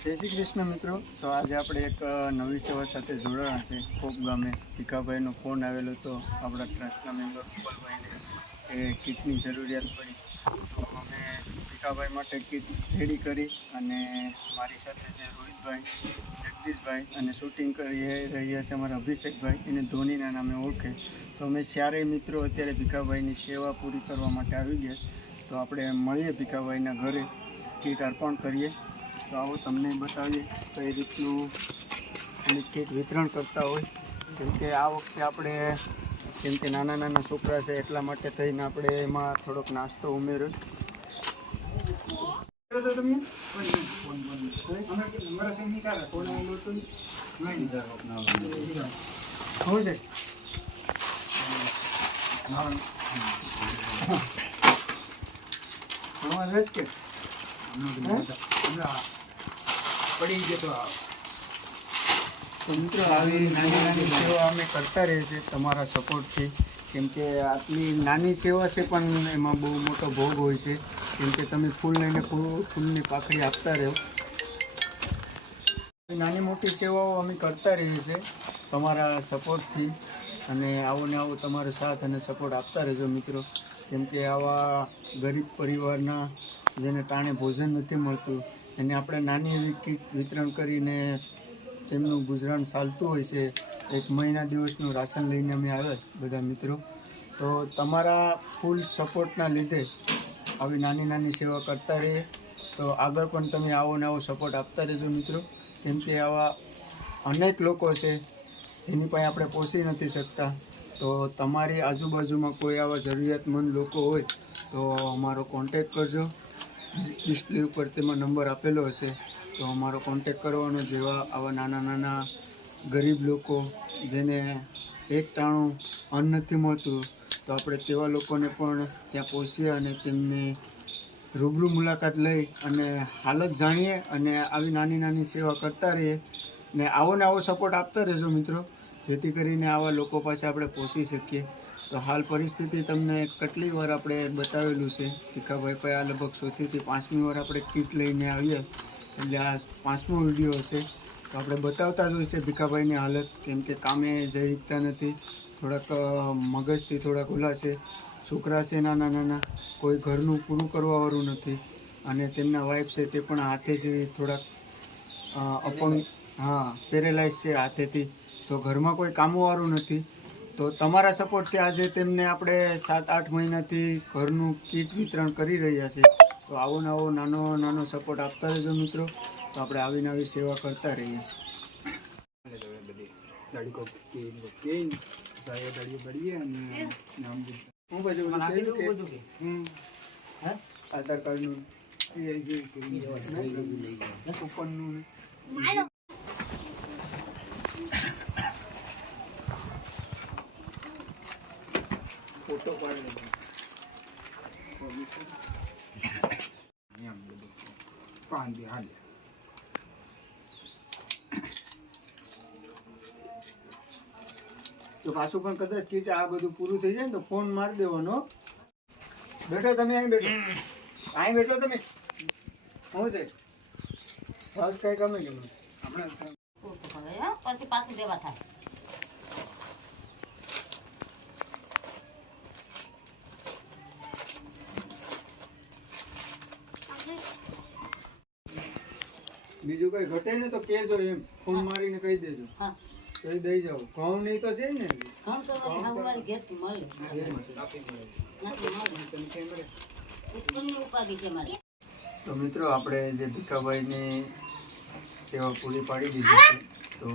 જય શ્રી કૃષ્ણ મિત્રો। તો આજે આપણે એક નવી સેવા સાથે જોડાણા છે। કોક ગામે ભીખાભાઈનો ફોન આવેલો તો આપણા ટ્રસ્ટના મેમ્બર ગોપાલભાઈને એ કીટની જરૂરિયાત પડી। તો અમે ભીખાભાઈ માટે કીટ રેડી કરી અને મારી સાથે છે રોહિતભાઈ, જગદીશભાઈ અને શૂટિંગ કરી રહ્યા છે અમારા અભિષેકભાઈ, એને ધોનીના નામે ઓળખે। તો અમે ચારેય મિત્રો અત્યારે ભીખાભાઈની સેવા પૂરી કરવા માટે આવી ગયા। તો આપણે મળીએ ભીખાભાઈના ઘરે, કીટ અર્પણ કરીએ। તો આવો તમને બતાવીએ કઈ રીતનું અમે કીટ વિતરણ કરતા હોય। કેમ કે આ વખતે આપણે કેમ કે નાના નાના છોકરા છે એટલા માટે થઈને આપણે એમાં થોડોક નાસ્તો ઉમેર્યો। પડી ગયો તો મિત્રો આવી નાની નાની સેવા અમે કરતા રહીએ છીએ તમારા સપોર્ટથી। કેમ કે આટલી નાની સેવા છે પણ એમાં બહુ મોટો ભોગ હોય છે। કેમ કે તમે ફૂલ લઈને ફૂલની પાખડી આપતા રહો। નાની મોટી સેવાઓ અમે કરતા રહીએ છીએ તમારા સપોર્ટથી, અને આવો ને આવો તમારો સાથ અને સપોર્ટ આપતા રહેજો મિત્રો। કેમ કે આવા ગરીબ પરિવારના જેને ટાણે ભોજન નથી મળતું એને આપણે નાની એવી કીટ વિતરણ કરીને તેમનું ગુજરાન ચાલતું હોય છે। એક મહિના દિવસનું રાશન લઈને અમે આવ્યા બધા મિત્રો। તો તમારા ફૂલ સપોર્ટના લીધે આવી નાની નાની સેવા કરતા રહીએ। તો આગળ પણ તમે આવો ને આવો સપોર્ટ આપતા રહેજો મિત્રો। કેમ કે આવા અનેક લોકો છે જેની પાસે આપણે પહોંચી નથી શકતા। તો તમારી આજુબાજુમાં કોઈ આવા જરૂરિયાતમંદ લોકો હોય તો અમારો કોન્ટેક કરજો। ડિસ્પ્લે ઉપર તેમાં નંબર આપેલો હશે, તો અમારો કોન્ટેક કરવાનો। જેવા આવા નાના નાના ગરીબ લોકો જેને એક ટાણું અન્ન નથી મળતું, તો આપણે તેવા લોકોને પણ ત્યાં પહોંચીએ અને તેમની રૂબરૂ મુલાકાત લઈ અને હાલત જાણીએ અને આવી નાની નાની સેવા કરતા રહીએ। ને આવો સપોર્ટ આપતા રહેજો મિત્રો, જેથી કરીને આવા લોકો પાસે આપણે પહોંચી શકીએ। તો હાલ પરિસ્થિતિ તમને કેટલી વાર આપણે બતાવેલું છે। ભીખાભાઈ પાસે આ લગભગ 4થી 5મી વાર આપણે કીટ લઈને આવીએ, એટલે આ 5મો વિડીયો હશે। તો આપણે બતાવતા જ હોય છે ભીખાભાઈની હાલત। કેમ કે કામે જઈ શકતા નથી, થોડાક મગજથી થોડાક ઓલા છે, છોકરા છે નાના નાના, કોઈ ઘરનું પૂરું કરવાવાળું નથી, અને તેમના વાઈફ છે તે પણ હાથેથી થોડાક અપંગ, પેરેલાઇઝ છે હાથેથી, તો ઘરમાં કોઈ કામવાળું નથી। તો તમારા સપોર્ટથી આજે તેમને આપણે 7-8 મહિનાથી ઘરનું કીટ વિતરણ કરી રહ્યા છે। તો આવો ને આવો નાનો સપોર્ટ આપતા રહેજો મિત્રો। તો આપણે આવી નવી સેવા કરતા રહીએ। આધાર કાર્ડનું ફોટો પાડી તો પાછું પણ કદાચ કીટ આ બધું પૂરું થઈ જાય ને તો ફોન મારી દેવાનો। બેઠો તમે, અહીં બેઠો તમે, શું છે બસ કઈ ગમે કે હમણાં પછી પાછું દેવા થાય। બીજું કઈ ઘટે ને તો કેજો, એમ ફોન મારીને કહી દેજો, કહી દઈ જાવ। ઘઉં નહીં તો છે ને, તો મિત્રો આપણે જે ભીખાભાઈની સેવા પૂરી પાડી દીધી છે। તો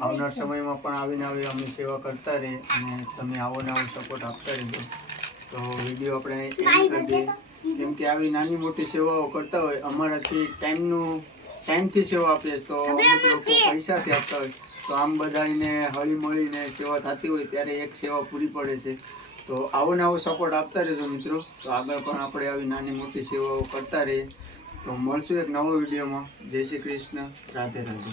આવનાર સમયમાં પણ આવીને આવી અમે સેવા કરતા રહીએ અને તમે આવો ને આવો સપોર્ટ આપતા રહેજો। તો વિડીયો આપણે એન્ડ કરી દઈએ। કેમ કે આવી નાની મોટી સેવાઓ કરતા હોય, અમારાથી ટાઈમથી સેવા આપીએ તો અમુક લોકો પૈસાથી આપતા હોય, તો આમ બધાને હળી મળીને સેવા થતી હોય ત્યારે એક સેવા પૂરી પડે છે। તો આવો ને આવો સપોર્ટ આપતા રહેજો મિત્રો। તો આગળ પણ આપણે આવી નાની મોટી સેવાઓ કરતા રહીએ। તો મળશું એક નવો વિડીયોમાં। જય શ્રી કૃષ્ણ, રાધે રાધે।